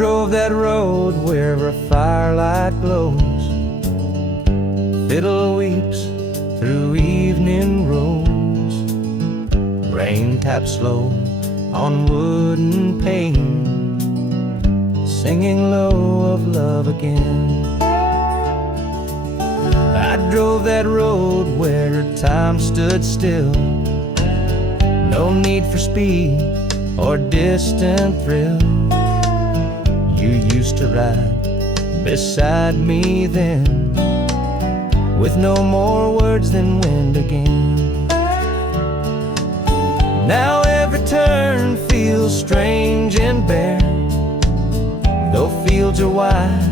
drove that road wherever firelight glows. Fiddle weeps through evening roads. Rain taps slow on wooden pane, singing low of love again. I drove that road where time stood still. No need for speed or distant thrill. You used to ride beside me then, with no more words than wind again. Now every turn feels strange and bare, though fields are wide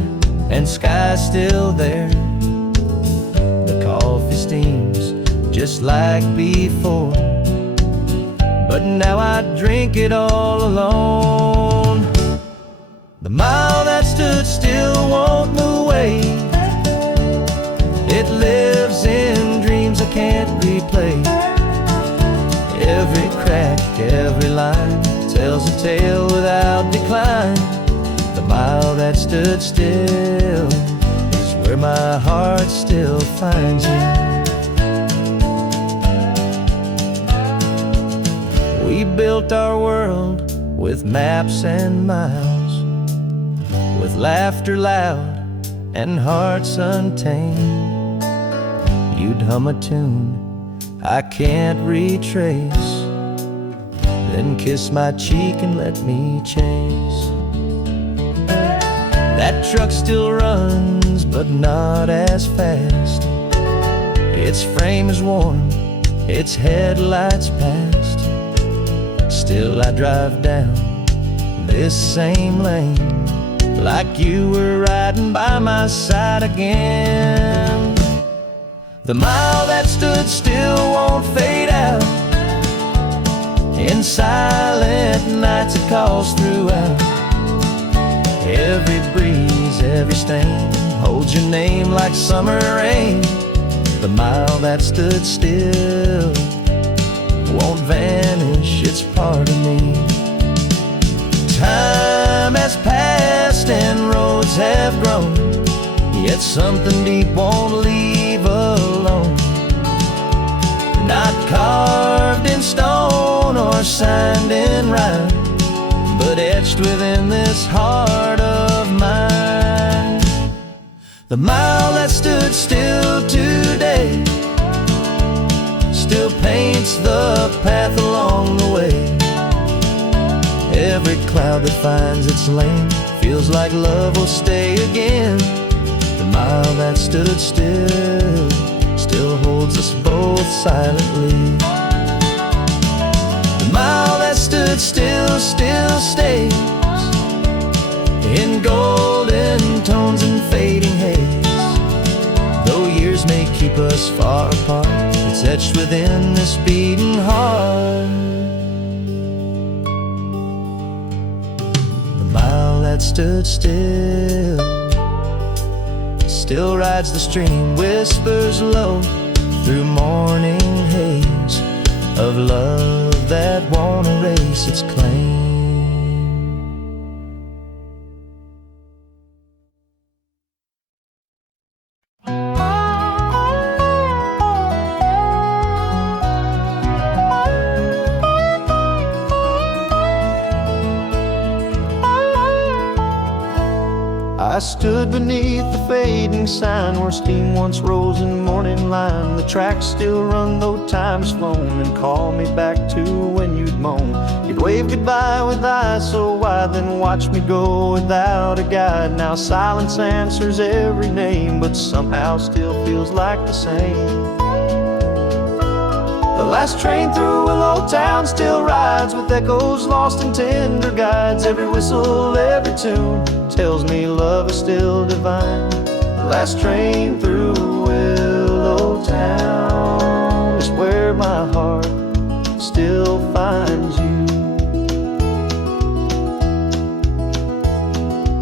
and sky's still there. The coffee steams just like before, but now I drink it all alone. The mile that stood still won't move away. It lives in dreams I can't replay. Every crack, every line tells a tale without decline. The mile that stood still is where my heart still finds you. We built our world with maps and miles, with laughter loud and hearts untamed. You'd hum a tune I can't retrace, then kiss my cheek and let me chase. That truck still runs, but not as fast. Its frame is worn, its headlights past. Still I drive down this same lane, like you were riding by my side again. The mile that stood still won't fade out. In silent nights it calls throughout. Every breeze, every stain holds your name like summer rain. The mile that stood still won't vanish, it's part of me. Time has passed and roads have grown, yet something deep won't leave alone. Not carved in stone or signed in rhyme, but etched within this heart of mine. The mile that stood still today still paints the path along the way. Every cloud that finds its lane feels like love will stay again. The mile that stood still holds us both silently. The mile that stood still stays in golden tones and fading haze. Though years may keep us far apart, it's etched within this beating heart. The mile that stood still rides the stream, whispers low through morning haze of love that won't erase its claim. I stood beneath the fading sign where steam once rose in morning line. The tracks still run though time's flown, and call me back to when you'd moan. You'd wave goodbye with eyes so wide, then watch me go without a guide. Now silence answers every name, but somehow still feels like the same. The last train through Willow town still rides with echoes lost in tender guides. Every whistle, every tune tells me love is still divine. The last train through Willow town is where my heart still finds you.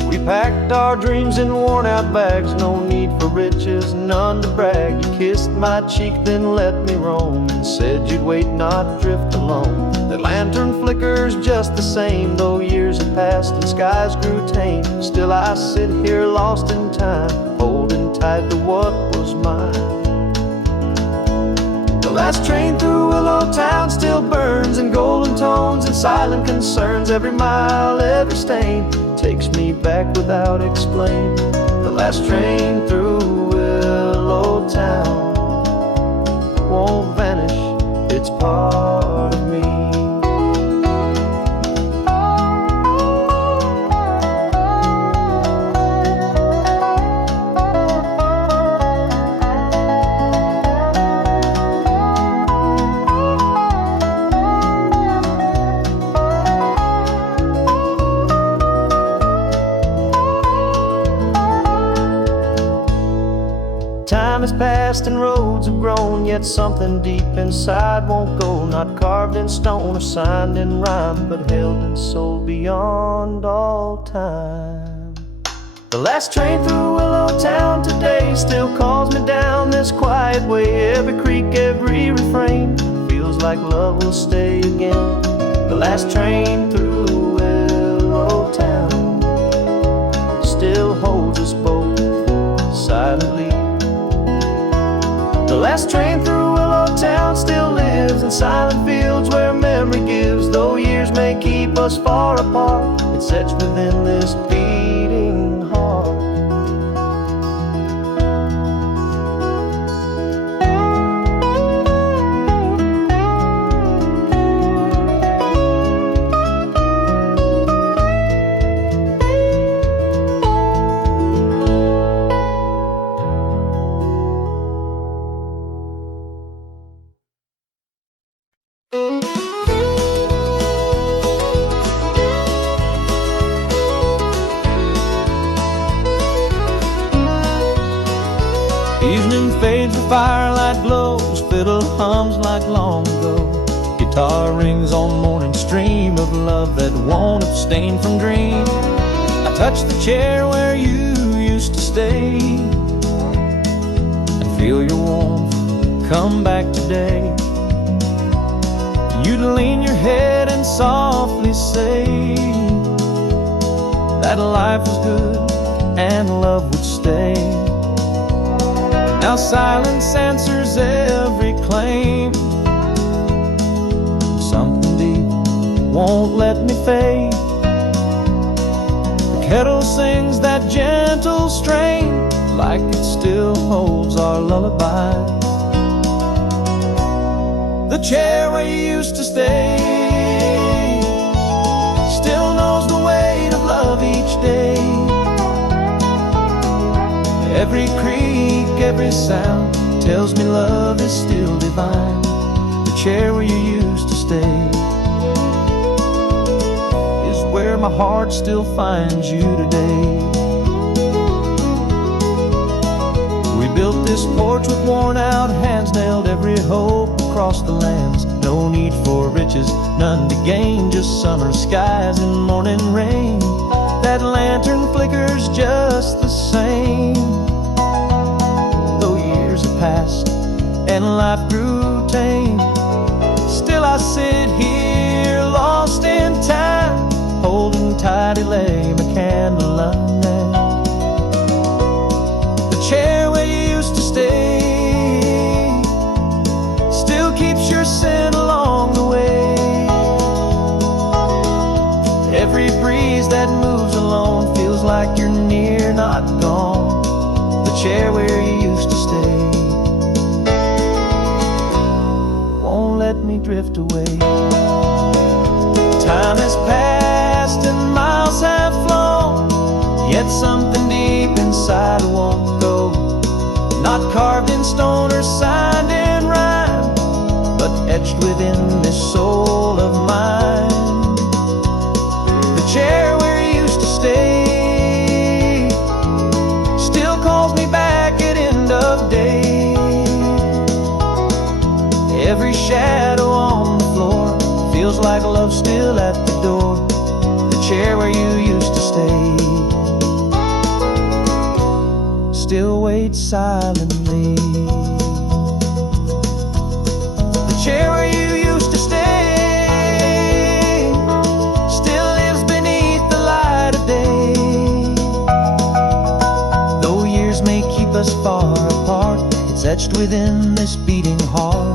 We packed our dreams in worn out bags, no need for riches was none to brag. You kissed my cheek, then let me roam, and said you'd wait, not drift alone. That lantern flickers just the same, though years have passed and skies grew tame. Still I sit here lost in time, holding tight to what was mine. The last train through Willow town still burns in golden tones and silent concerns. Every mile, every stain takes me back without explain. The last train through Willow town won't vanish, it's part of me. Time has passed and roads have grown, yet something deep inside won't go. Not carved in stone or signed in rhyme, but held in soul beyond all time. The last train through Willow town today still calls me down this quiet way. Every creak, every refrain feels like love will stay again. The last train through Willow town still holds us both silently. The last train through Willow town still lives in silent fields where memory gives. Though years may keep us far apart, it's etched within this beating heart. Evening fades, the firelight glows, fiddle hums like long ago. Guitar rings on morning stream of love that won't abstain from dream. I touch the chair where you used to stay and feel your warmth come back today. You'd lean your head and softly say that life was good and love would stay. Now silence answers every claim. Something deep won't let me fade. The kettle sings that gentle strain like it still holds our lullabies. The chair where you used to stay still knows the weight of love each day. Every creak, every sound tells me love is still divine. The chair where you used to stay is where my heart still finds you today. We built this porch with worn out hands, nailed every hope across the lands. No need for riches, none to gain, just summer skies and morning rain. That lantern flickers just the same. Though years have passed and life grew tame, still I sit here lost in time, holding tight, lay my candle under. The chair where you used to stay still keeps your scent along the way. Every breeze that moves alone feels like you're near, not gone. The chair where you used to stay won't let me drift away. Time has passed and miles have flown, yet something deep inside won't go. Not carved in stone or signed in rhyme, but etched within this soul of mine. The chair where you used to stay still calls me back at end of day. Every shadow on the floor feels like love still at the door. The chair where you used to stay still waits silently. The chair where you used to stay still lives beneath the light of day. Though years may keep us far apart, it's etched within this beating heart.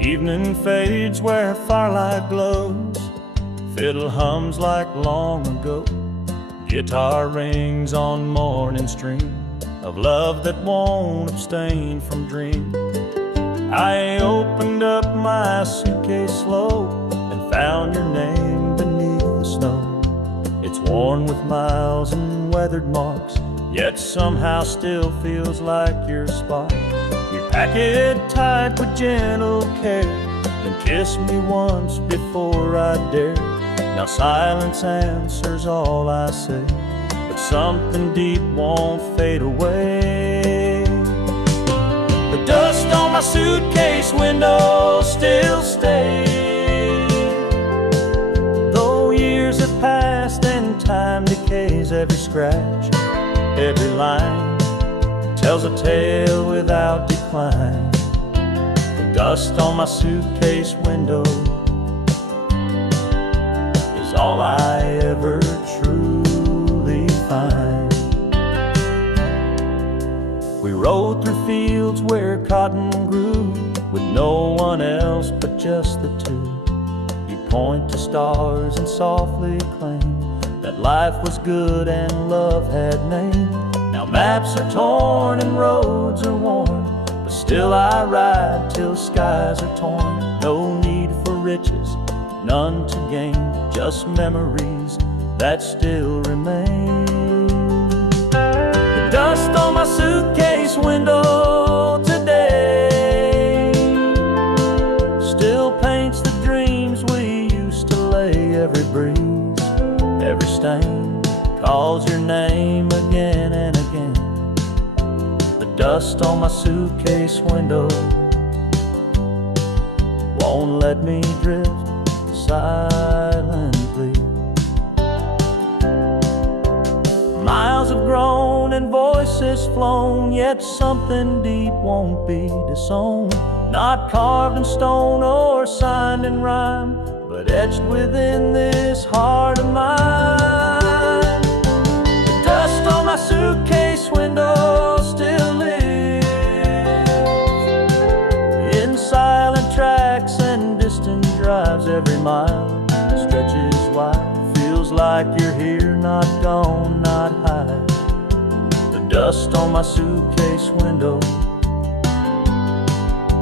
Evening fades where firelight glows, fiddle hums like long ago, guitar rings on morning stream of love that won't abstain from dream. I opened up my suitcase slow and found your name beneath the snow. It's worn with miles and weathered marks, yet somehow still feels like your spot. You pack it tight with gentle care, then kiss me once before I dare. Now silence answers all I say, but something deep won't fade away. The dust on my suitcase window still stays, though years have passed and time decays. Every scratch, every line tells a tale without decline. The dust on my suitcase window is all I ever truly find. We rode through fields where cotton grew, with no one else but just the two. You point to stars and softly claim that life was good and love had name. Now maps are torn and roads are worn, but still I ride till skies are torn. No need for riches, none to gain, just memories that still remain. The dust on my suitcase window today still paints the dreams we used to lay. Every breeze, every stain calls your name again and again. The dust on my suitcase window won't let me drift silently. Miles have grown and voices flown, yet something deep won't be disowned. Not carved in stone or signed in rhyme, but etched within this heart of mine. The dust on my suitcase window still lives in silent tracks and distant drives. Every mile stretches wide, feels like you're here, not gone, not high. The dust on my suitcase window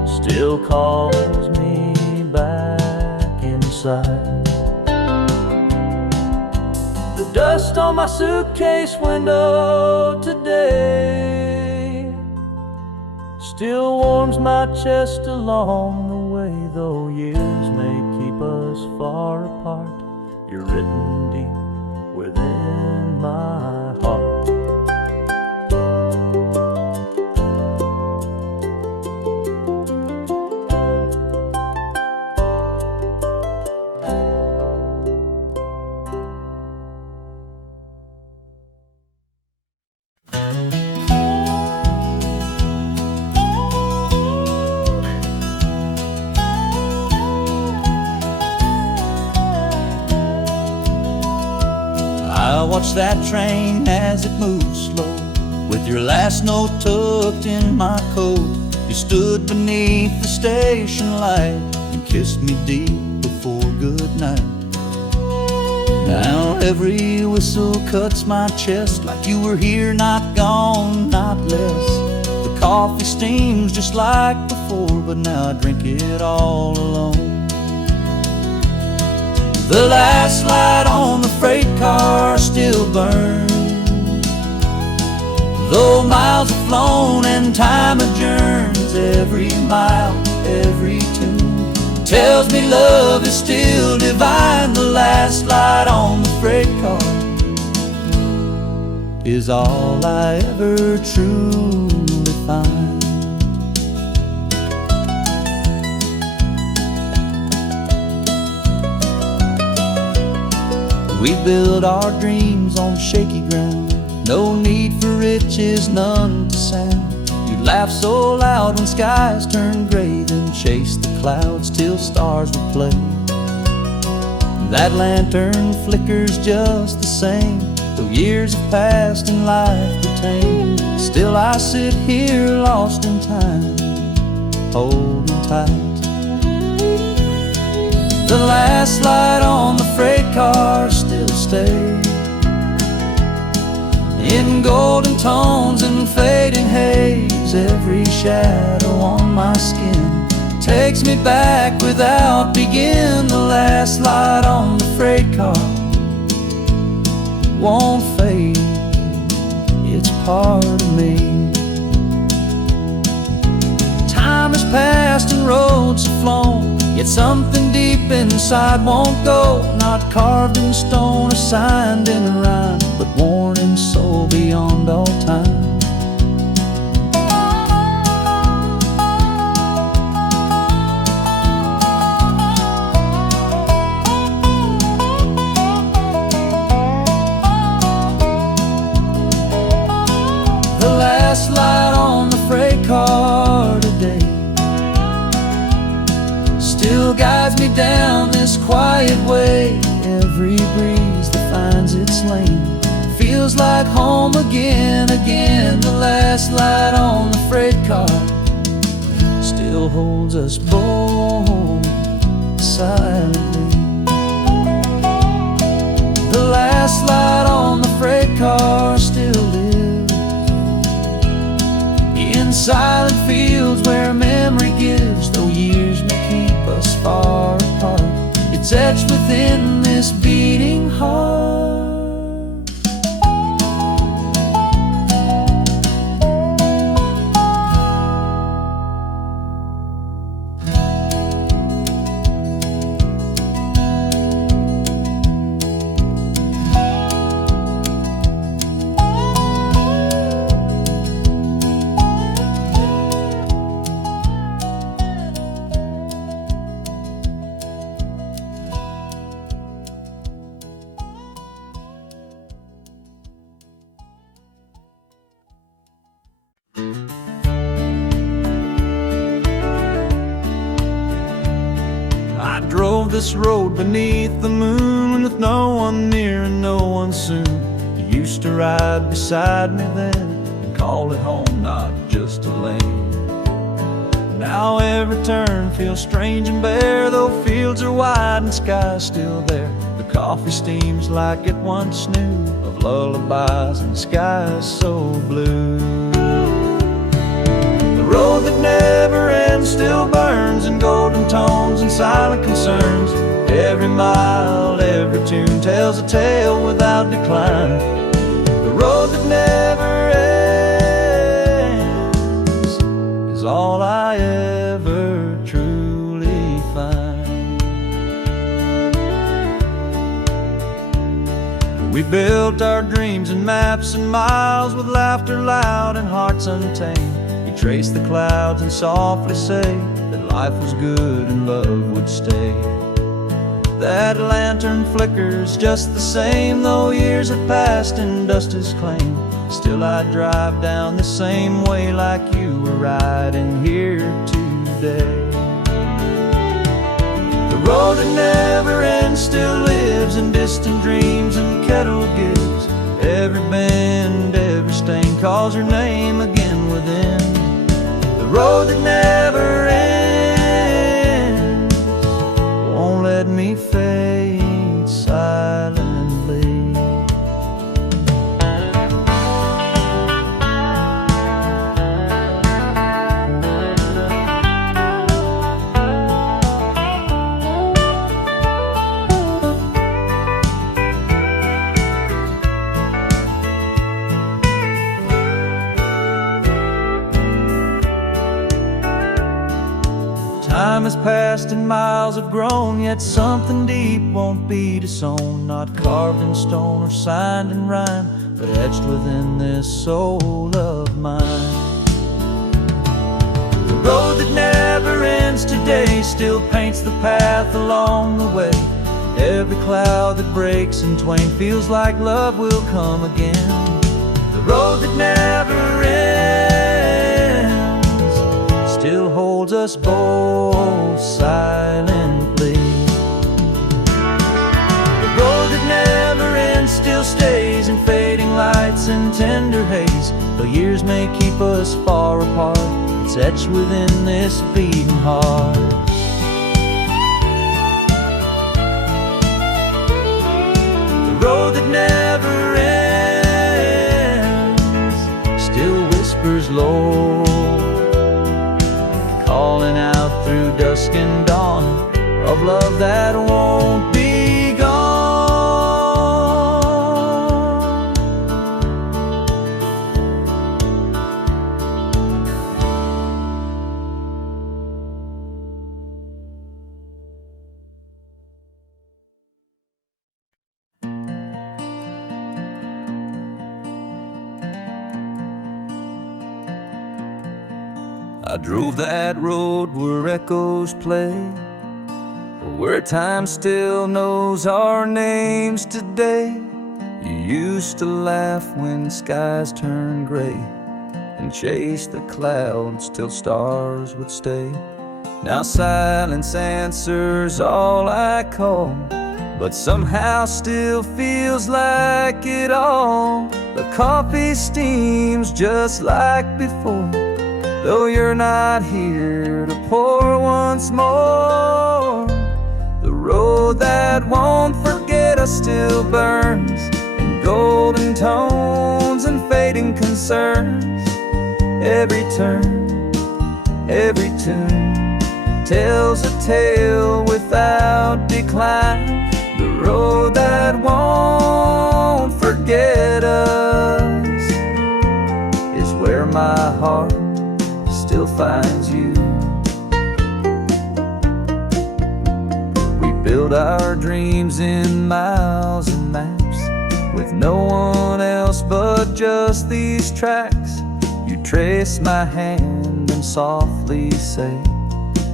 still calls me back inside. The dust on my suitcase window today still warms my chest along the way. Though years may keep us far apart, you're written deep within my heart. watch that train as it moves slow, with your last note tucked in my coat. You stood beneath the station light and kissed me deep before good night. Now every whistle cuts my chest, like you were here, not gone, not less. The coffee steams just like before, but now I drink it all alone. The last light on the freight car still burns, though miles have flown and time adjourns. Every mile, every tune tells me love is still divine. The last light on the freight car is all I ever truly find. We build our dreams on shaky ground, no need for riches, none to sound. You laugh so loud when skies turn gray, then chase the clouds till stars would play. That lantern flickers just the same, though years have passed and life retained. Still I sit here lost in time, holding tight. The last light on the freight car still stays, in golden tones and fading haze. Every shadow on my skin takes me back without begin. The last light on the freight car won't fade, it's part of me. Time has passed and roads have flown, yet something deep inside won't go. Not carved in stone or signed in a rhyme, but worn in soul beyond all time. The last light on the freight car today still guides me down this quiet way. Every breeze that finds its lane feels like home again, again. The last light on the freight car still holds us both silently. The last light on the freight car still lives in silent fields where memory gives, though years may keep us far apart. It's etched within this beating heart. I drove this road beneath the moon, with no one near and no one soon. You used to ride beside me then and call it home, not just a lane. Now every turn feels strange and bare, though fields are wide and sky's still there. The coffee steams like it once knew of lullabies and skies so blue. The road that never ends still burns in golden tones and silent concerns. Every mile, every tune tells a tale without decline. The road that never ends is all I ever truly find. We built our dreams and maps and miles, with laughter loud and hearts untamed. We traced the clouds and softly say that life was good and love would stay. That lantern flickers just the same, though years have passed and dust has claimed. Still I drive down the same way like you were riding here today. The road that never ends still lives in distant dreams and kettle gives, calls her name again within the road that never ends, won't let me fade silently. Time has passed and miles have grown, yet something deep won't be disowned, not carved in stone or signed in rhyme, but etched within this soul of mine. The road that never ends today still paints the path along the way. Every cloud that breaks in twain feels like love will come again. The road that never ends still holds us both silently. The road that never ends still stays in fading lights and tender haze. Though years may keep us far apart, it's etched within this beating heart. The road that never ends still whispers low, calling out through dusk and dawn of love that won't be gone. I drove that road where echoes play, where time still knows our names today. You used to laugh when skies turned gray and chase the clouds till stars would stay. Now silence answers all I call, but somehow still feels like it all. The coffee steams just like before, though you're not here to pour once more. The road that won't forget us still burns in golden tones and fading concerns. Every turn, every tune tells a tale without decline. The road that won't forget us is where my heart still finds you. We build our dreams in miles and maps, with no one else but just these tracks. You trace my hand and softly say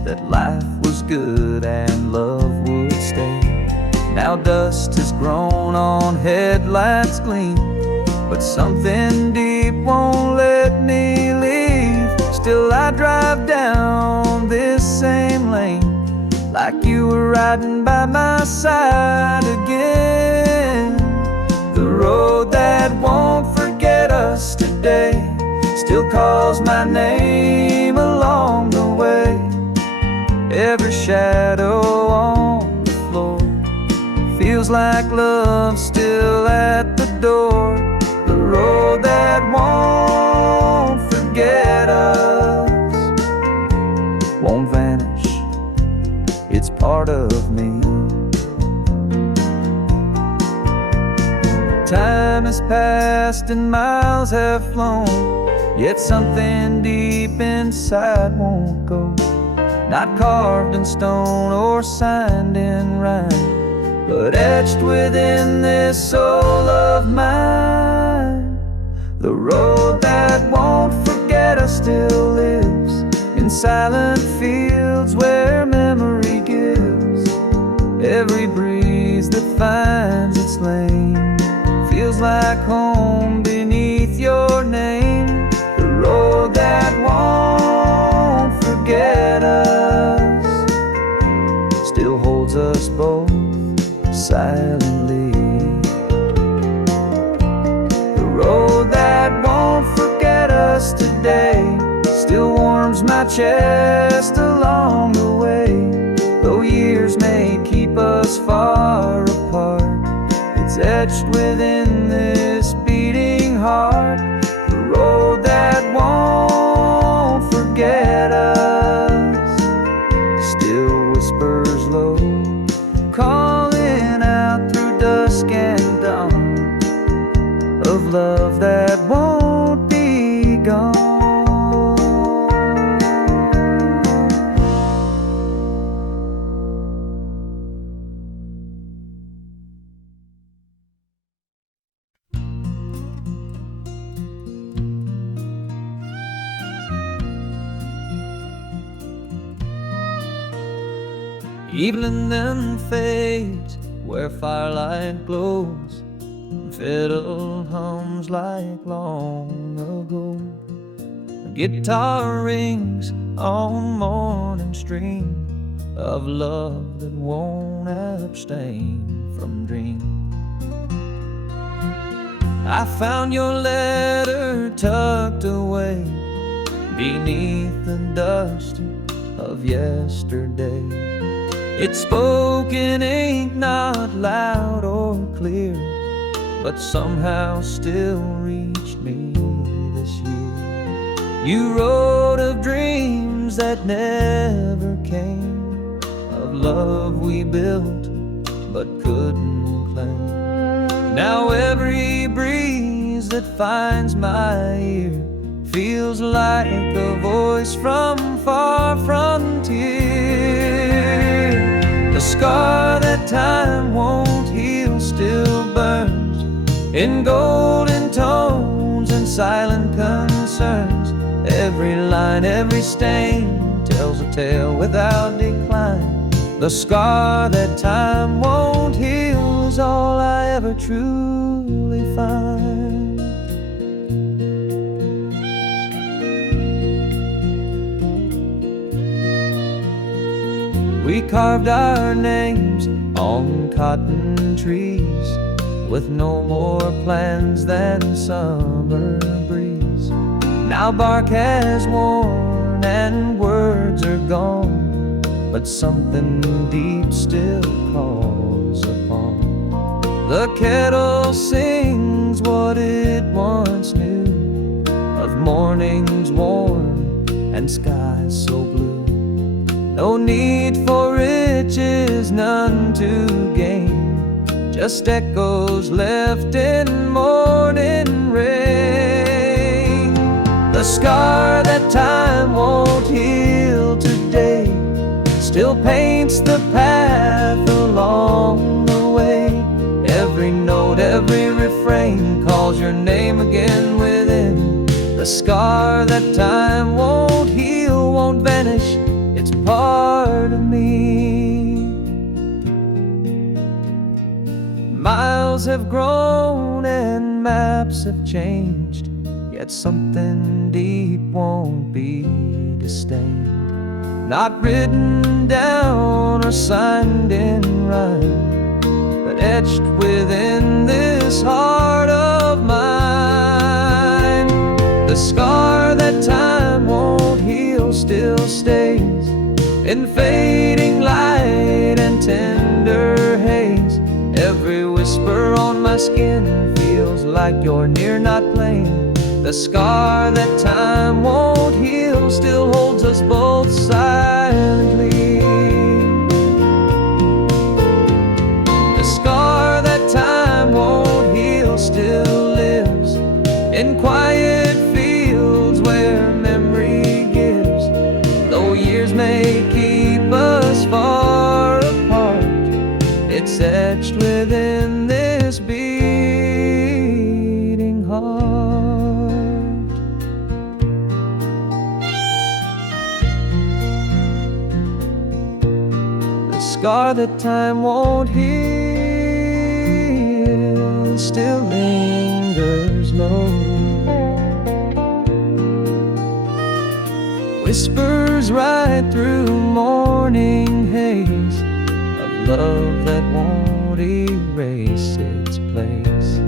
that life was good and love would stay. Now dust has grown on headlights gleam, but something deep won't let me leave. Still I drive down this same lane, like you were riding by my side again. The road that won't forget us today still calls my name along the way. Every shadow on the floor feels like love still at the door. The road that won't forget us won't vanish, it's part of me. Time has passed and miles have flown, yet something deep inside won't go. Not carved in stone or signed in rhyme, but etched within this soul of mine. The road that won't forget us still lives in silent fields where memory gives. Every breeze that finds its lane feels like home beneath your name. The road that won't forget us still holds us both silently. The road that won't forget us today still warms my chest along the way. Though years may keep us far apart, it's etched within this beating heart. The road that won't forget us still whispers low, calling out through dusk and dawn, of love that won't be gone. Evening then fades where firelight glows, fiddle hums like long ago. A guitar rings on morning stream of love that won't abstain from dream. I found your letter tucked away beneath the dust of yesterday. It's spoken ink, not loud or clear, but somehow still reached me this year. You wrote of dreams that never came, of love we built but couldn't claim. Now every breeze that finds my ear feels like a voice from far frontier. The scar that time won't heal still burns in golden tones and silent concerns. Every line, every stain tells a tale without decline. The scar that time won't heal is all I ever truly find. We carved our names on cotton trees, with no more plans than summer breeze. Now bark has worn and words are gone, but something deep still calls upon. The kettle sings what it once knew, of mornings warm and skies so blue. No need for riches, none to gain, just echoes left in morning rain. The scar that time won't heal today still paints the path along the way. Every note, every refrain calls your name again within. The scar that time won't heal won't vanish, it's part of me. Miles have grown and maps have changed, yet something deep won't be disdained. Not written down or signed in rhyme, but etched within this heart of mine. The scar that time won't heal still stays in fading light and tender haze. Every whisper on my skin feels like you're near, not plain. The scar that time won't heal still holds us both silently. The scar that time won't heal still lives in quiet fields where memory gives. Though years may keep us far apart, it's etched within this beating heart. The scar that time won't heal still lingers low, whispers right through morning haze, of love that won't erase its place.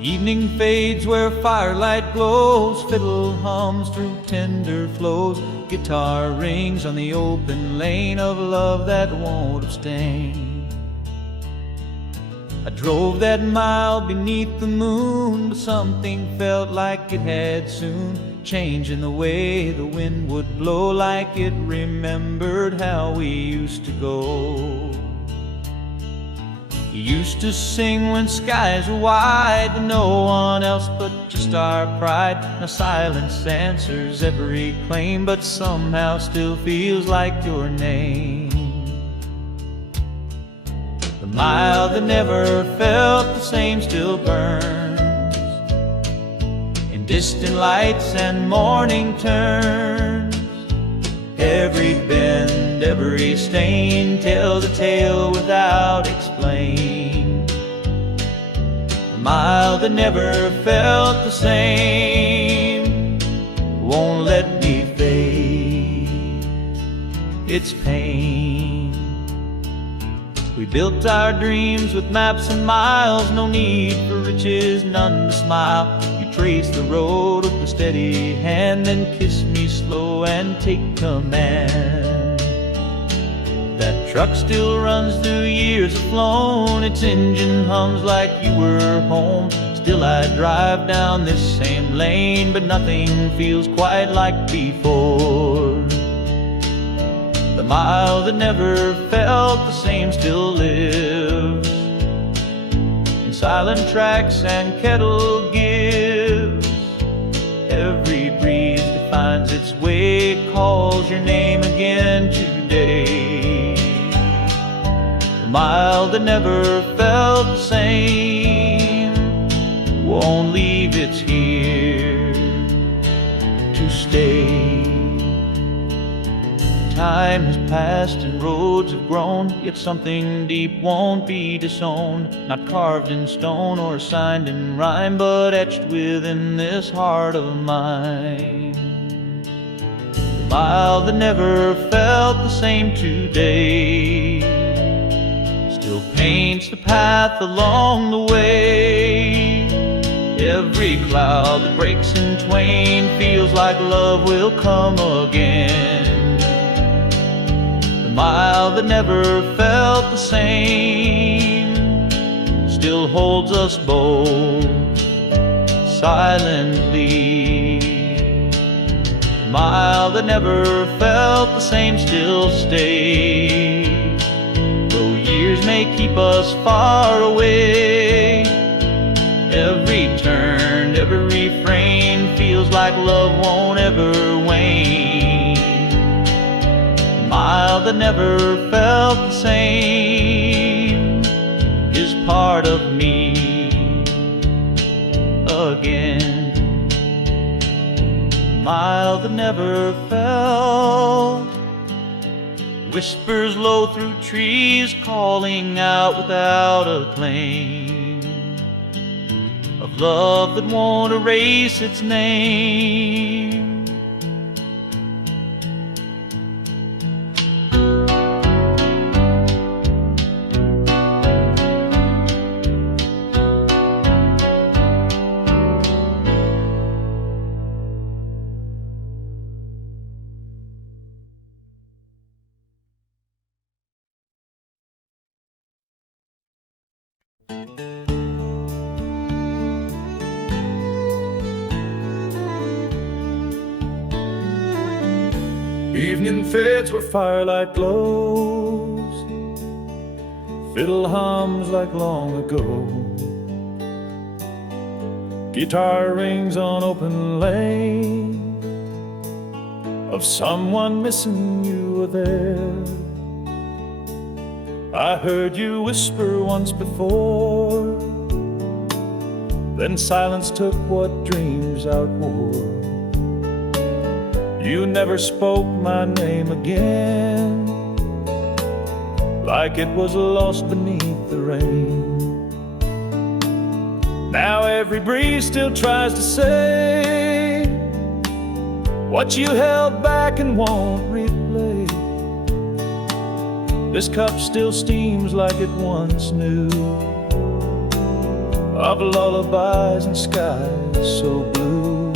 Evening fades where firelight glows, fiddle hums through tender flows, guitar rings on the open lane of love that won't abstain. I drove that mile beneath the moon, but something felt like it had soon changed in the way the wind would blow, like it remembered how we used to go. He used to sing when skies were wide, with no one else but just our pride. Now silence answers every claim, but somehow still feels like your name. The mile that never felt the same still burns in distant lights and morning turns. Every bend, every stain tells a tale without explain. The mile that never felt the same won't let me fade its pain. We built our dreams with maps and miles, no need for riches, none to smile. Trace the road with a steady hand, then kiss me slow and take command. That truck still runs through years have flown, its engine hums like you were home. Still I drive down this same lane, but nothing feels quite like before. The mile that never felt the same still lives in silent tracks and kettle gives. Every breeze defines its way, calls your name again today. The mile that never felt the same won't leave, it's here to stay. Time has passed and roads have grown, yet something deep won't be disowned. Not carved in stone or signed in rhyme, but etched within this heart of mine. The mile that never felt the same today still paints the path along the way. Every cloud that breaks in twain feels like love will come again. The mile that never felt the same still holds us both silently. The mile that never felt the same still stays, though years may keep us far away. Every turn, every refrain feels like love won't ever wane. The mile that never felt the same is part of me again. The mile that never felt whispers low through trees, calling out without a claim, of love that won't erase its name. Evening fades where firelight glows, fiddle hums like long ago, guitar rings on open lane of someone missing you were there. I heard you whisper once before, then silence took what dreams outwore. You never spoke my name again, like it was lost beneath the rain. Now every breeze still tries to say what you held back and won't replay. This cup still steams like it once knew of lullabies and skies so blue.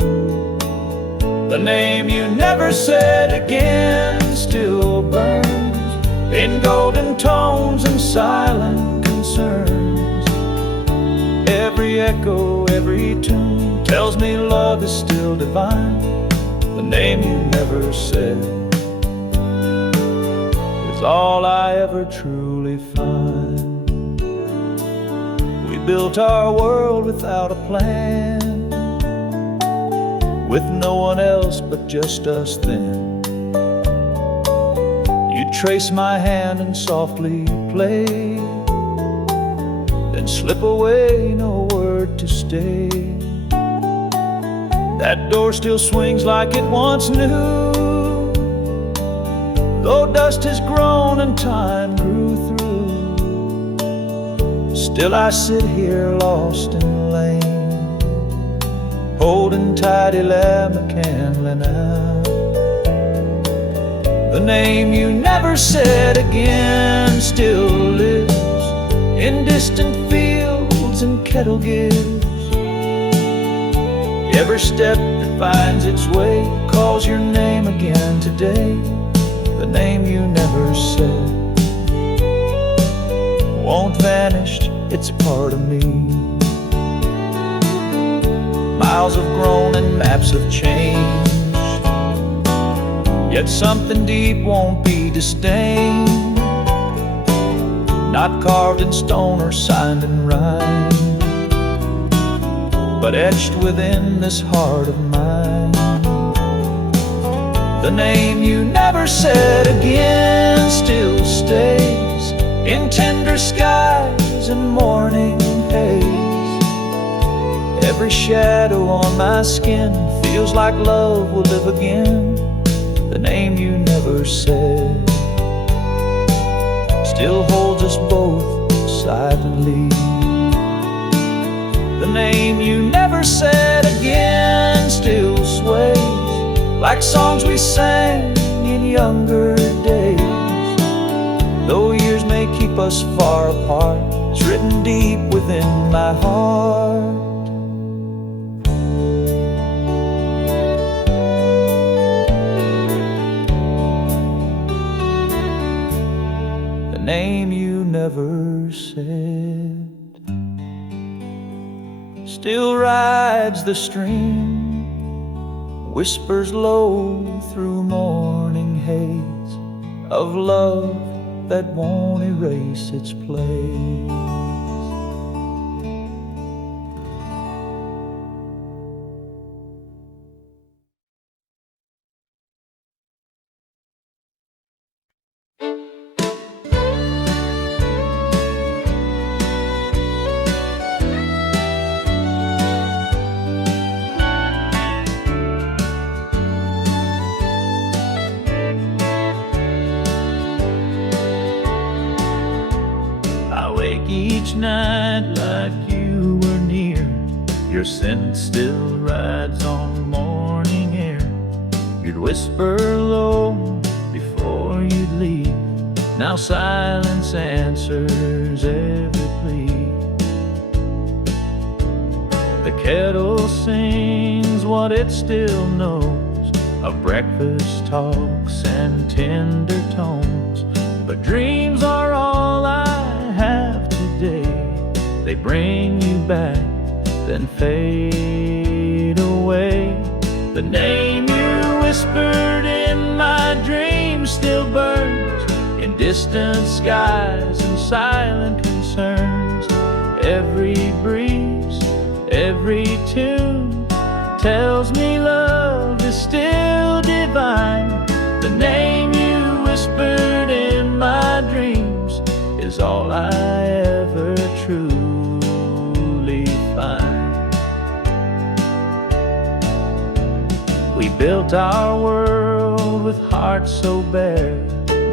The name you never said again still burns in golden tones and silent concerns. Every echo, every tune tells me love is still divine. The name you never said is all I ever truly find. We built our world without a plan, with no one else but just us then. You trace my hand and softly play, then slip away, no word to stay. That door still swings like it once knew, though dust has grown and time grew through. Still I sit here lost in lane, holding tight 11 candle now. The name you never said again still lives in distant fields and kettle gives. Every step that finds its way calls your name again today. The name you never said won't vanish, it's a part of me. Miles have grown and maps have changed, yet something deep won't be disdained. Not carved in stone or signed in rhyme, but etched within this heart of mine. The name you never said again still stays in tender skies and morning haze. Every shadow on my skin feels like love will live again. The name you never said still holds us both silently. The name you never said again still sways like songs we sang in younger days. Though years may keep us far apart, it's written deep within my heart. The name you never said still rides the stream, whispers low through morning haze of love that won't erase its place. Each night like you were near, your scent still rides on morning air. You'd whisper low before you'd leave, now silence answers every plea. The kettle sings what it still knows of breakfast talks and tender tones, but dreams are all I have today. They bring you back, then fade away. The name you whispered in my dreams still burns in distant skies and silent concerns. Every breeze, every tune tells me love is still divine. The name you whispered in my dreams is all I ever truly find. We built our world with hearts so bare,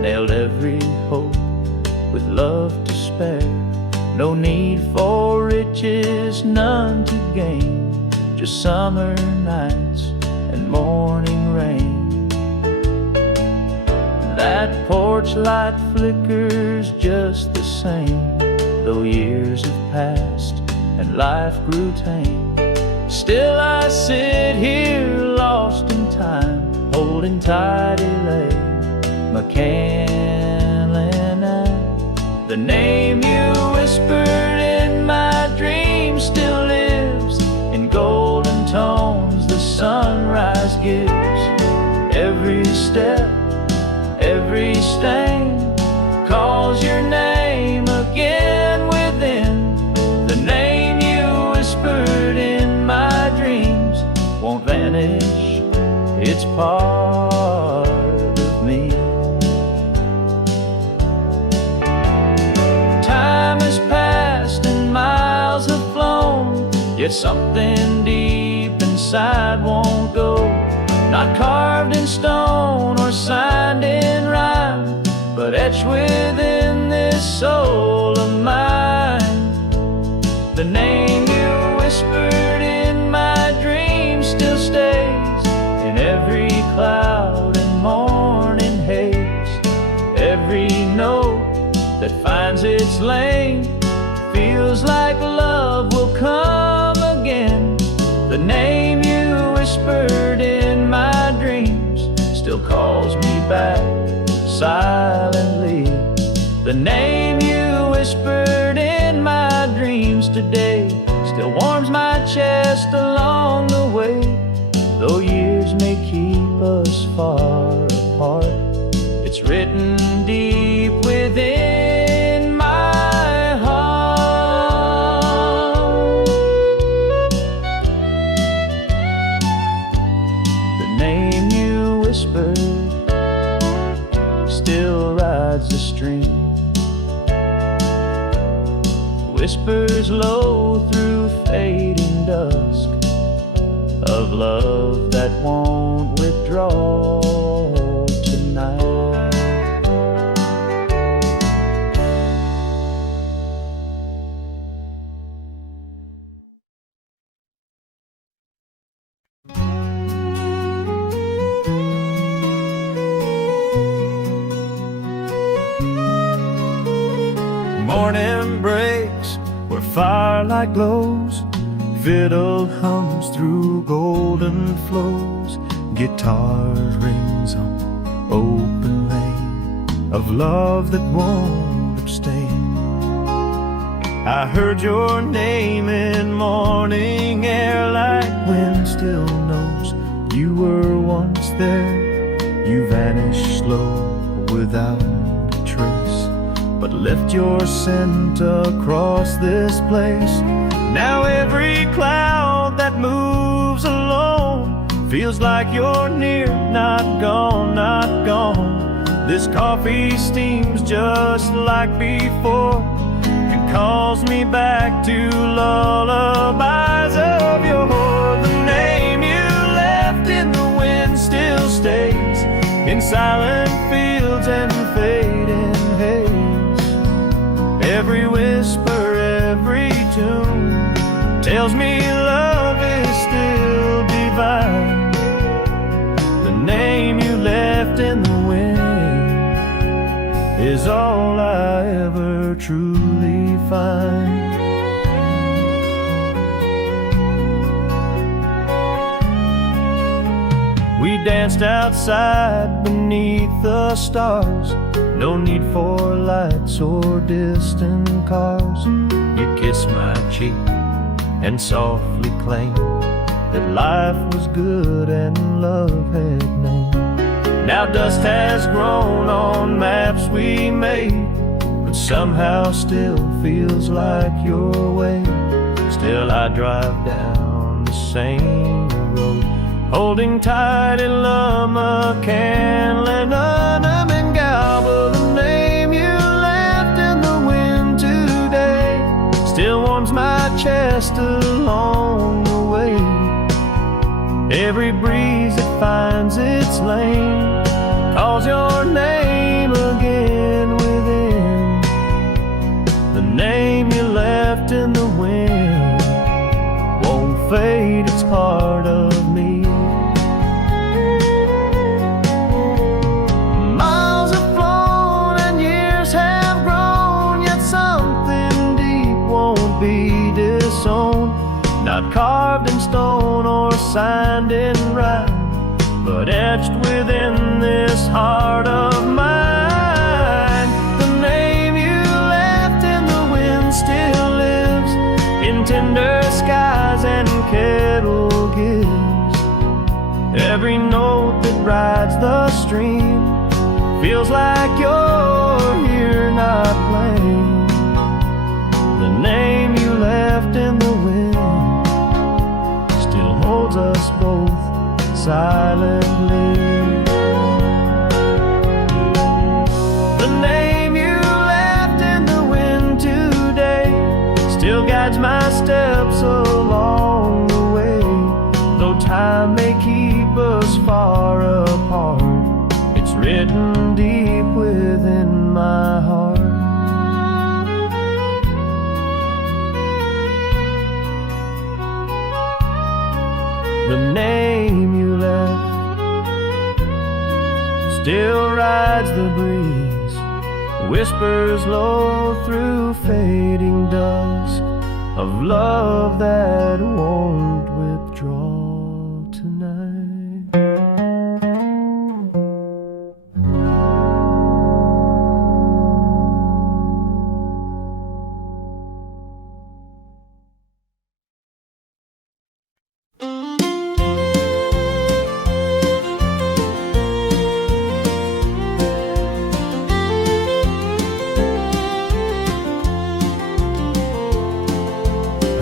nailed every hope with love to spare. No need for riches, none to gain, just summer nights and morning rain. That porch light flickers just the same, though years have passed and life grew tame. Still I sit here lost in time, holding tight Elaine McCann eye. The name you whispered in my dreams still lives in golden tones the sunrise gives. Every step, every stain calls your name again within. The name you whispered in my dreams won't vanish, it's part of me. Time has passed and miles have flown, yet something deep inside won't go. Not carved in stone or signed in rhyme, but etched within this soul of mine. The name you whispered in my dreams still stays in every cloud and morning haze. Every note that finds its lane feels like love will come again. The name you whispered in my dreams still calls me back silently. The name you whispered in my dreams today still warms my chest along the way. Though years may keep us far apart, it's written deep within my heart. The name you whispered still rides the stream, whispers low through fading dusk of love that won't withdraw tonight. Morning breaks where firelight glows, fiddle hums through golden flows, guitar rings on open lane of love that won't abstain. I heard your name in morning air like wind still knows you were once there. You vanished slow without a trace, but left your scent across this place. Now every cloud that moves alone feels like you're near, not gone, not gone. This coffee steams just like before and calls me back to lullabies of yore. The name you left in the wind still stays in silent fields and fading haze. Every whisper, every tune tells me love is still divine. The name you left in the wind is all I ever truly find. We danced outside beneath the stars, no need for lights or distant cars. You kissed my cheek and softly claimed that life was good and love had known. Now dust has grown on maps we made, but somehow still feels like your way. Still I drive down the same road, holding tight in Lama, Canlan, and Galba. The name you left in the wind today still warms my chest along the way. Every breeze that finds its lane calls your name again within. The name you left in the wind won't fade, it's part of me. Miles have flown and years have grown, yet something deep won't be disowned. not carved in stone or signed in rhyme, but etched within this heart of mine. The name you left in the wind still lives in tender skies and kettle gives. Every note that rides the stream feels like you're here, not playing. The name you left in the wind still holds us both silently. The name you left in the wind today still guides my steps along the way. Though time may keep us far apart, it's written deep within my heart. The name you left still rides the breeze, whispers low through fading dusk of love that won't withdraw tonight.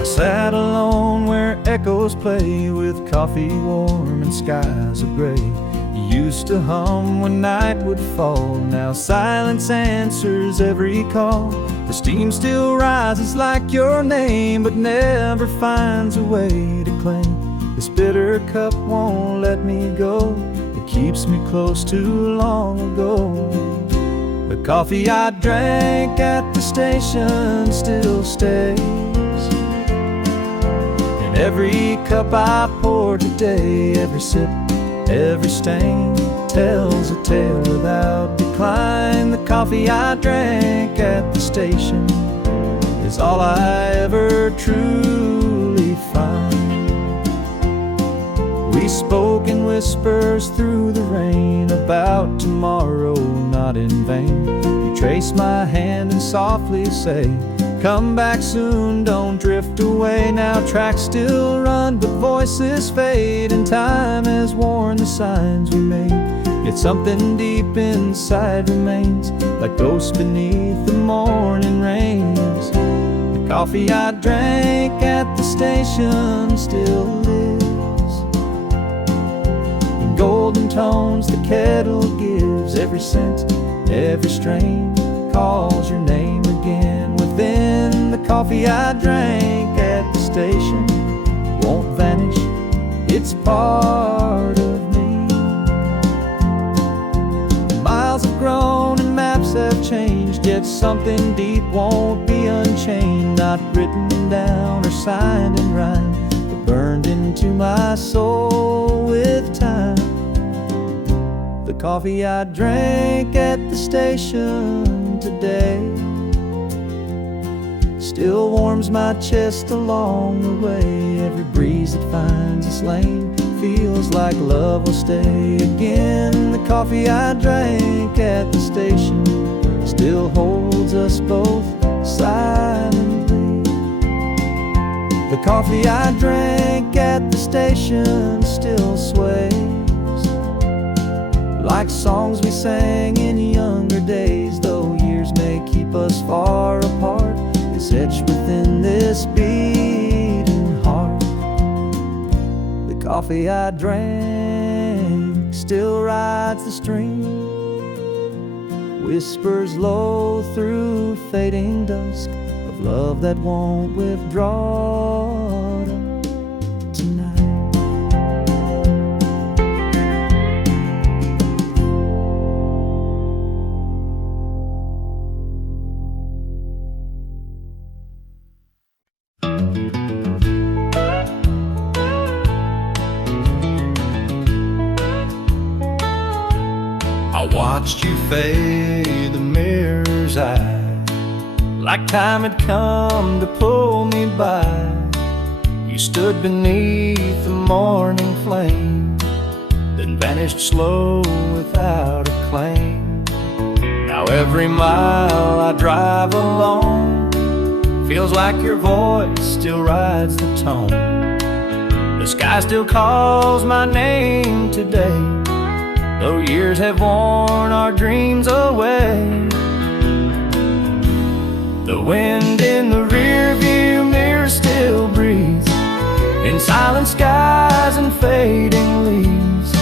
Sat alone where echoes play, with coffee warm and skies of gray. You used to hum when night would fall, now silence answers every call. The steam still rises like your name, but never finds a way to claim. This bitter cup won't let me go, it keeps me close to long ago. The coffee I drank at the station still stays. Every cup I pour today, every sip, every stain tells a tale without decline. The coffee I drank at the station is all I ever truly find. We spoke in whispers through the rain about tomorrow, not in vain. You trace my hand and softly say, come back soon, don't drift away. Now tracks still run, but voices fade, and time has worn the signs we made. Yet something deep inside remains, like ghosts beneath the morning rains. The coffee I drank at the station still lives. In golden tones the kettle gives, every scent, every strain calls your name again. Within the coffee I drank at the station won't vanish, it's part of me. Miles have grown and maps have changed, yet something deep won't be unchained. Not written down or signed in rhyme, but burned into my soul with time. The coffee I drank at the station today still warms my chest along the way. Every breeze that finds its lane feels like love will stay again. The coffee I drank at the station still holds us both silently. The coffee I drank at the station still sways like songs we sang in younger days. Though years may keep us far apart, it's etched within this beating heart. The coffee I drank still rides the stream, whispers low through fading dusk of love that won't withdraw tonight. I watched you fade the mirror's eye, like time had come to pull me by. You You stood beneath the morning flame, then vanished slow without a claim. Now every mile I drive alone feels like your voice still rides the tone. The sky still calls my name today, though years have worn our dreams away. The wind in the rearview mirror still breathes in silent skies and fading leaves.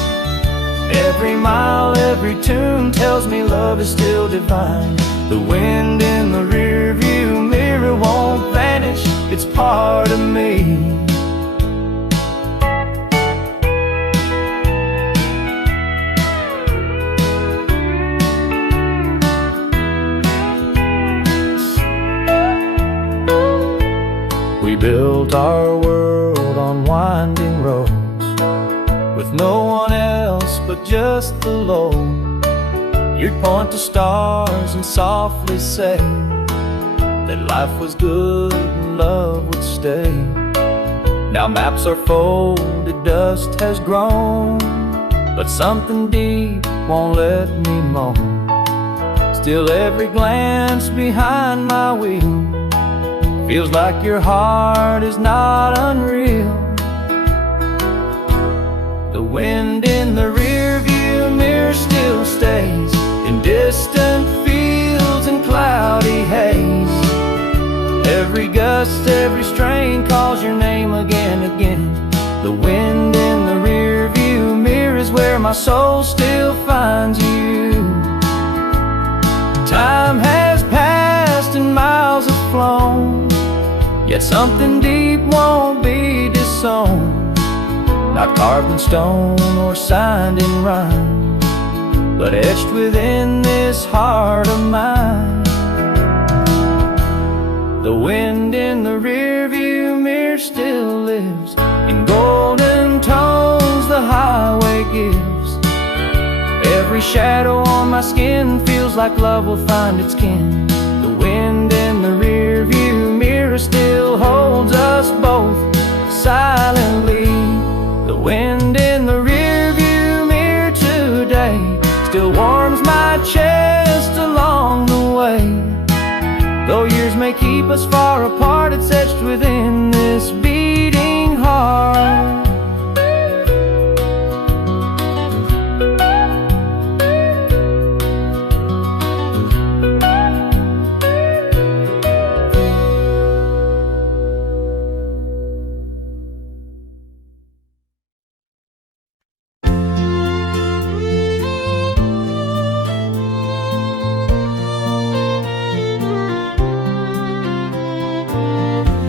Every mile, every tune tells me love is still divine. The wind in the rearview mirror won't vanish, it's part of me. We built our world on winding roads, with no one else but just the load. You'd point to stars and softly say that life was good and love would stay. Now maps are folded, dust has grown, but something deep won't let me moan. Still every glance behind my wheel feels like your heart is not unreal. The wind in the rearview mirror still stays in distant fields and cloudy haze. Every gust, every strain calls your name again, again. The wind in the rearview mirror is where my soul still finds you. Time has passed and miles have flown, yet something deep won't be disowned. Not carved in stone or signed in rhyme, but etched within this heart of mine. The wind in the rearview mirror still lives in golden tones the highway gives. Every shadow on my skin feels like love will find its kin. The wind in the rearview mirror still holds us both silently. The wind in the rearview mirror today still warms my chest along the way. Though years may keep us far apart, it's etched within this beating heart.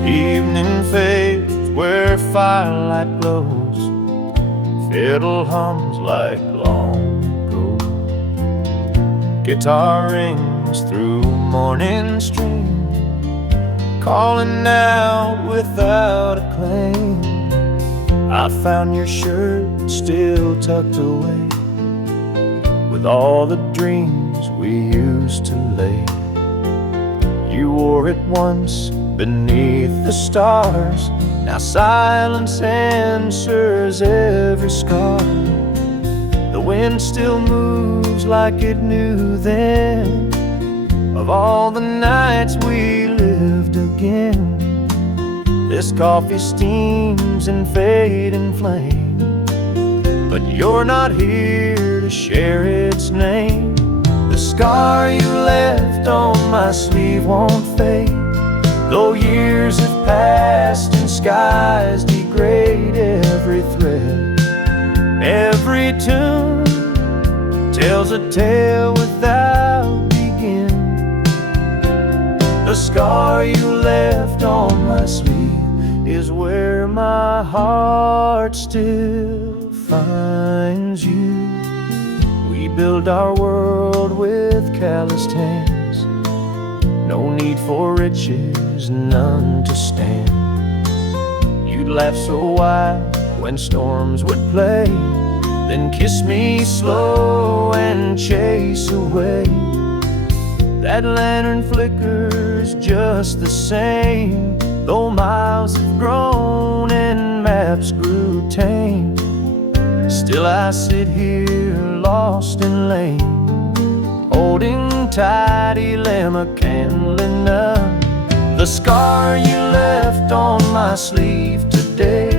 Evening fades where firelight glows, fiddle hums like long ago. Guitar rings through morning stream, calling out without a claim. I found your shirt still tucked away, with all the dreams we used to lay. You wore it once beneath the stars, now silence answers every scar. The wind still moves like it knew then of all the nights we lived again. This coffee steams in fading flame, but you're not here to share its name. The scar you left on my sleeve won't fade, though years have passed and skies degrade. Every thread, every tune tells a tale without begin. The scar you left on my sleeve is where my heart still finds you. We build our world with calloused hands, no need for riches, none to stand. You'd laugh so wide when storms would play, then kiss me slow and chase away. That lantern flickers just the same, Though miles have grown and maps grew tame, still I sit here lost in lane, holding tight dilemma, candling up the scar you left on my sleeve today.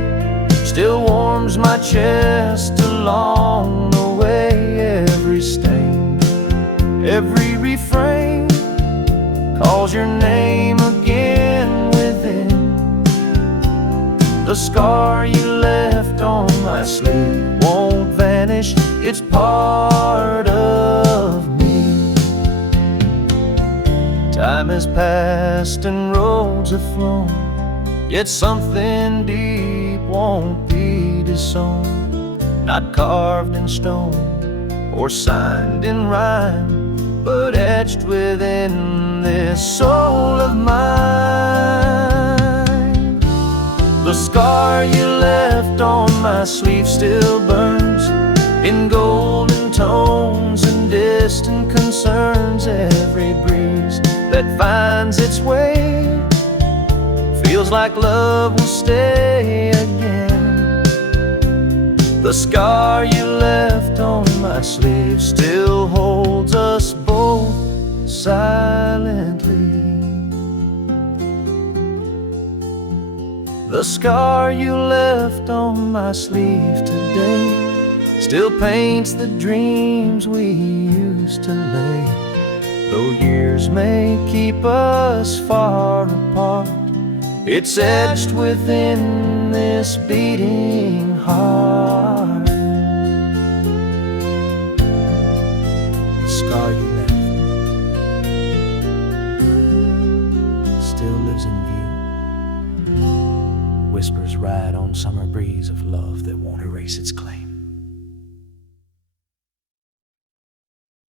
Still warms my chest along the way. Every stain, every refrain calls your name again within. The scar you left on my sleeve won't vanish, it's part of me. Time has passed and roads have flown, yet something deep won't be disowned. Not carved in stone or signed in rhyme, but etched within this soul of mine. The scar you left on my sleeve still burns in golden tones and distant concerns. Every breeze that finds its way feels like love will stay again. The scar you left on my sleeve still holds us both silently. The scar you left on my sleeve today still paints the dreams we used to lay. Though years may keep us far apart, it's etched within this beating heart. The scar you left still lives in view, whispers right on summer breeze of love that won't erase its claim.